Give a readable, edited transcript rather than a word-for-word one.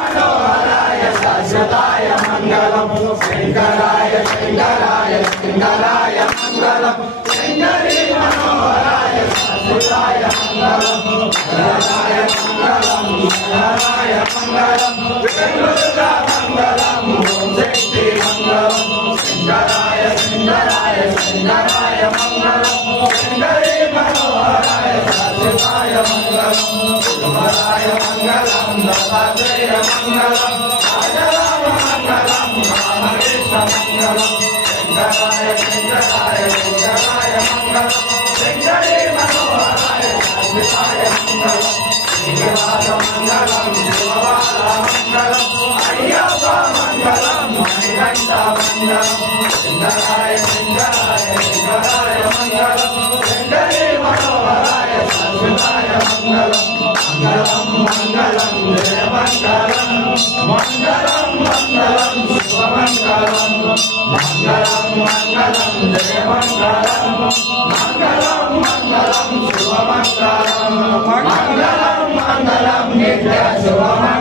मनोहराय शाश्वताय मङ्गलम् शङ्कराय शङ्कराय शङ्कराय मङ्गलम् शङ्करी मनोहराय शाश्वताय मङ्गलम् हराय मङ्गलम् हराय मङ्गलम् दुर्गा मङ्गलम् ॐ शक्ति मङ्गलम् शङ्कराय शङ्कराय शङ्कराय मङ्गलम् शङ्करी मनोहराय शाश्वताय मङ्गलम् गुरुवराय मङ्गलम् दत्तात्रेय मङ्गलम् राजराम मङ्गलम् रामकृष्ण मङ्गलम् शङ्कराय शङ्कराय शङ्कराय मङ्गलम् शङ्करी मनोहराय शाश्वताय मङ्गलम् श्रीनिवास मङ्गलम् शिवबाला मङ्गलम् अय्यप्प मङ्गलम् मणिकण्ठ मङ्गलम् शङ्कराय शङ्कराय शङ्कराय मङ्गलम् शङ्करी मनोहराय शाश्वताय मङ्गलम् मङ्गलम् मङ्गलम् जय मङ्गलम् मङ्गलम् मङ्गलम् शिवमङ्गलम् मङ्गलम् मङ्गलम् जय मङ्गलम् मङ्गलम् मङ्गलम् शिवमङ्गलम् मङ्गलम् मङ्गलम् नित्य शुभमङ्गलम्